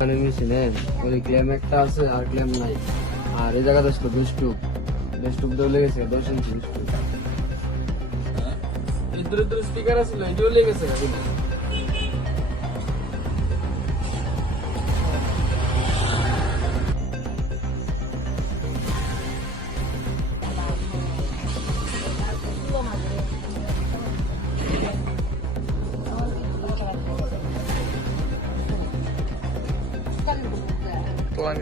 মানে মেশিনের ওই গ্ল্যাম একটা আছে আর গ্ল্যাম নাই। আর এই জায়গাতে আসলো দশ টুব দেওয়া লেগেছে, দশ ইঞ্চি ইদ্রে স্পিকার আছে এটাও লেগেছে মানে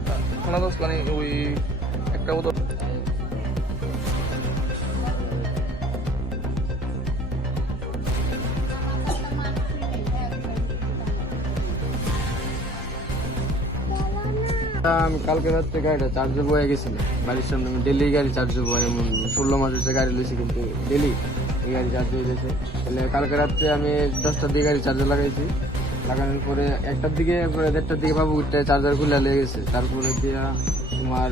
আমি কালকে রাত্রে গাড়িটা চার্জে বয়ে গেছিলাম। বাড়ির সামনে আমি ডেলি গাড়ি চার্জে বয়ে ষোলো মাস গাড়ি লইছি কিন্তু ডেলি এই গাড়ি চার্জ হয়ে গেছে। কালকে রাত্রে আমি দশটার দিকে গাড়ি চার্জে লাগাইছি। লাগানোর পরে একটার দিকে দেড়টার দিকে বাবু চার্জার খুলে লেগে গেছে। তারপরে দিয়া তোমার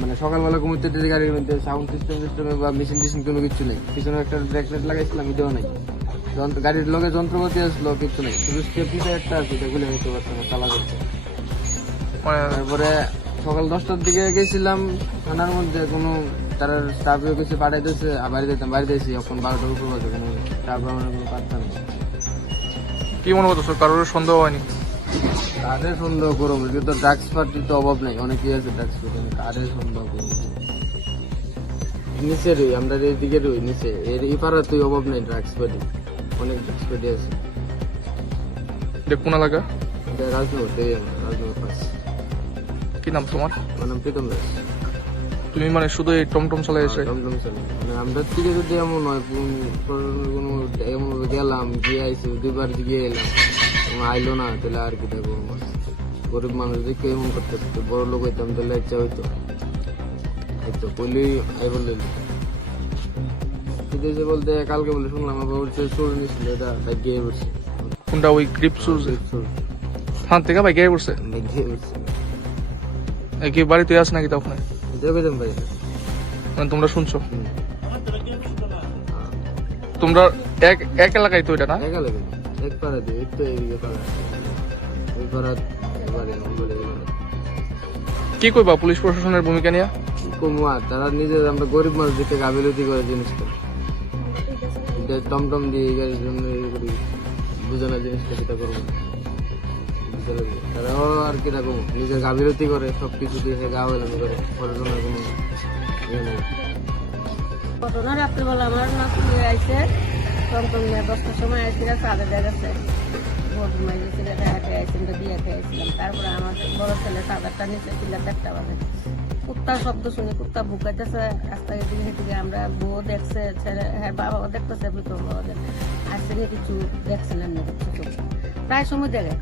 মানে সকালবেলা ঘুমোতে দিতে গাড়ির মধ্যে সাউন্ড সিস্টেম সিস্টেমে বা মেশিন টেশিন কোনো কিছু নেই। পিছনে একটা ব্রেক লাইট লাগাইছিলাম, এটাও নাই। গাড়ির লগে যন্ত্রপাতি আসলো, কিছু নেই। শুধু স্টেপনিটা একটা আছে, এটা খুলে নিতে না করছে। মানে তারপরে সকাল দশটার দিকে গেছিলাম, থানার মধ্যে কোনো তারা স্টাফেও কিছু পাঠাইতেছে আর বাড়ি যেতাম বাড়িতে এসে এখন বারোটার উপর বাজে, কোনো স্টাফ আমার কোনো পারতাম না কি মনে করতেছো? কারোর সন্দেহ হয়নি? কারে সন্দেহ করব কিন্তু ড্রাগস পার্টির তো অভাব নেই। অনেকেই আছে ড্রাগস পার্টি কারে সন্দেহ করব নিচে রই আমরা এদিকে রই নিচে। এর এই পাড়াতেই অভাব নেই ড্রাগস পার্টি অনেক ড্রাগস পার্টি আছে। এটা কোন এলাকা? রাজনগর রাজনগর পাশ কি নাম তোমার? আমার নাম প্রীতম দাস। তুমি মানে শুধু এই টমটম চালাই এসে? টমটম চালে মানে আমরা থেকে যদি এমন হয় কোন- এমন গেলাম গিয়ে আইসি দুইবার গিয়ে এলাম আইলো না তাহলে আর কি দেখব? গরিব মানুষ দেখে এমন করতে পারতো বড় লোক হইতাম তাহলে ইচ্ছা হইতো। হয়তো কইলেই আই বললেন বিদেশে বলতে কালকে বলে শুনলাম আবার বলছে চোর নিছিল এটা বাইক গিয়ে পড়ছে। কোনটা ওই গ্রিপ চোর থান থেকে ভাই গিয়ে পড়ছে? বাইক গিয়ে পড়ছে। কি বাড়িতে আস নাকি তখন ভাই। মানে তোমরা শুনছো। তোমরা এক এক এলাকায় তো এটা না? একা লাগে এক পাড়া দিয়ে এক তো এইদিকে পাড়া। ওই পাড়া এবারে বলে কি কইবা পুলিশ প্রশাসনের ভূমিকা নিয়ে? কমুয়া তারা নিজে আমরা গরিব মানুষ দিকে গাফিলতি করে জিনিসটা টমটম দিয়ে এই গাড়ির জন্য এই করি বুঝে না জিনিসটা সেটা করব। আর কি নিজের গাফিলতি করে সব কিছু দিয়ে গা হলামি করে। পড়াশোনার কোনো ইয়ে নেই। ঘটনা রাত্রিবেলা আমার আইসে টমটম নিয়ে দশটার সময় আইসি ভোট গেছি হেঁটে আইসি দিয়ে খেয়েছিলাম তারপরে আমার বড় ছেলে চাঁদারটা নিচে পিলা চারটা বাজে। কুত্তার শব্দ শুনে কুত্তা ভুকাইতেছে, রাস্তায় এদিকে সেদিকে আমরা বউ দেখছে, ছেলে হ্যাঁ বাবাও দেখতেছে প্রীতম বাবা আসছে কিছু দেখছিলেন না কিছু প্রায় সময় দেখে।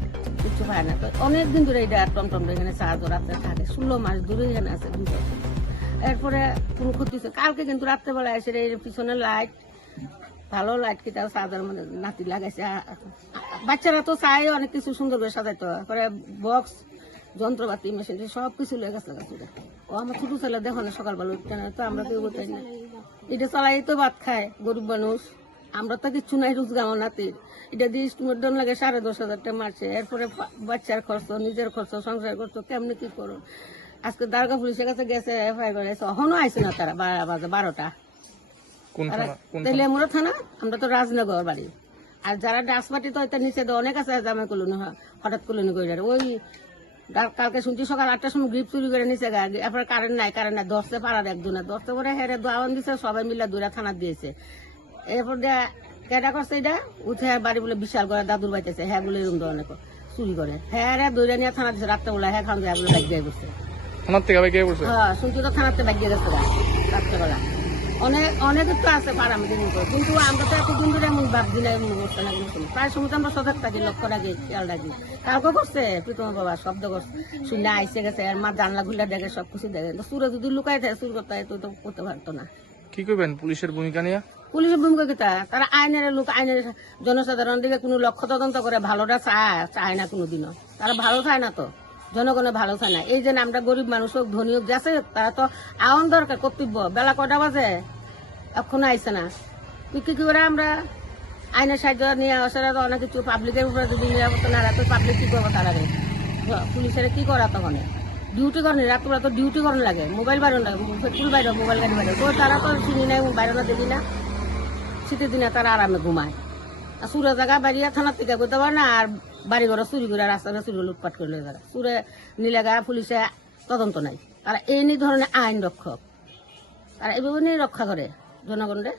কিছু পায় না। তো অনেকদিন ধরে এটা টমটম এখানে চার্জ রাত্রে থাকে, ষোলো মাস ধরে এখানে আছে এরপরে কোনো ক্ষতি কালকে কিন্তু রাত্রেবেলা এসে এই পিছনে লাইট ভালো লাইট কি সাদার মানে নাতি লাগাইছে। বাচ্চারা তো চায় অনেক কিছু সুন্দর করে সাজাইতো। পরে বক্স যন্ত্রপাতি মেশিন সব কিছু লেগে গেছে ও আমার ছোট ছেলে দেখো না, সকালবেলা উঠতে না, তো আমরা কেউ বলতে না। এটা চালাই তো ভাত খায়, গরিব মানুষ। আমরা তো কিচ্ছু নাই রোজগার আমার নাতির এটা দিয়ে স্টুমের লাগে সাড়ে দশ হাজার টাকা মারছে এরপরে বাচ্চার খরচ নিজের খরচ সংসার খরচ কেমনি কি করো আজকে দারগা পুলিশের কাছে গেছে এফআই করে এখনও আইসে না তারা বারো বাজে বারোটা। থানা? আমরা থানা? আমরা তো রাজনগর বাড়ি। আর যারা ডাসপাটি তো এটা নিচে তো অনেক আছে জামে কলোনি হঠাৎ কলোনি করে ওই কালকে শুনছি সকাল আটটার সময় গ্রিপ চুরি করে নিচে গা। এরপর কারেন্ট নাই কারেন্ট নাই। দশতে পাড়ার একজনে দশতে করে হেরে দোয়ান দিছে সবাই মিলে দূরে থানা দিয়েছে। এরপর দিয়ে কেটা করছে এটা? উঠে বাড়ি বলে বিশাল করে দাদুর বাইতেছে হ্যাঁ বলে এরকম ধরনের চুরি করে। হ্যাঁ রে দৌড়ে নিয়ে থানা দিছে রাত্রে বলে হ্যাঁ খান যায় বলে বাইক দিয়ে বসছে থানার থেকে ভাই গিয়ে পড়ছে হ্যাঁ শুনছি তো থানাতে বাগিয়ে গেছে গা, রাত্রেবেলা অনেক অনেক তো আছে আমাদের কিন্তু আমরা তো এতদিন ধরে এমন ভাবছি না এমন করছে না। কিন্তু প্রায় সময় তো আমরা সজাগ থাকি লক্ষ্য রাখি খেয়াল রাখি। কালকে করছে প্রীতম বাবা শব্দ করছে। শুনে আইসে গেছে আর মা জানলা খুলে দেখে সব কিছু দেখে সুরে যদি লুকাই থাকে সুর করতে হয় তো তো করতে পারতো না। কি কইবেন পুলিশের ভূমিকা নিয়ে? পুলিশের ভূমিকা তা? তারা আইনের লোক আইনের জনসাধারণ দিকে কোনো লক্ষ্য তদন্ত করে ভালোটা চায় চায় না কোনোদিনও। তারা ভালো চায় না তো। জনগণের ভালো চায় না। এই যে আমরা গরিব মানুষ হোক ধনী হোক যাচ্ছে তারা তো আওয়ান দরকার কর্তব্য বেলা কটা বাজে? এখনও আইসে না। কি কি করে আমরা? আইনের সাহায্য নিয়ে আসলে তো অনেক কিছু পাবলিকের উপরে যদি নিরাপত্তা না রাখে পাবলিক কি করব তারা পুলিশের কি করা তখন? ডিউটি করেন রাত্রে তো ডিউটি করেন লাগে। মোবাইল বাইরে লাগে পেট্রোল বাইরে মোবাইল গাড়ি বাইরে তো তারা তো চিনি নাই বাইরে দেখি না। শীতের দিনে তারা আরামে ঘুমায়। আর সুরা জায়গা বাড়িয়া থানার থেকে করতে পারে না, আর বাড়ি ঘরে চুরি করে, রাস্তাঘাটে চুরি লুটপাট করে লয়ে সুরে নিলে গা পুলিশে তদন্ত নাই। তারা এই ধরনের আইন রক্ষক। তারা এইভাবে নিয়ে রক্ষা করে জনগণরে।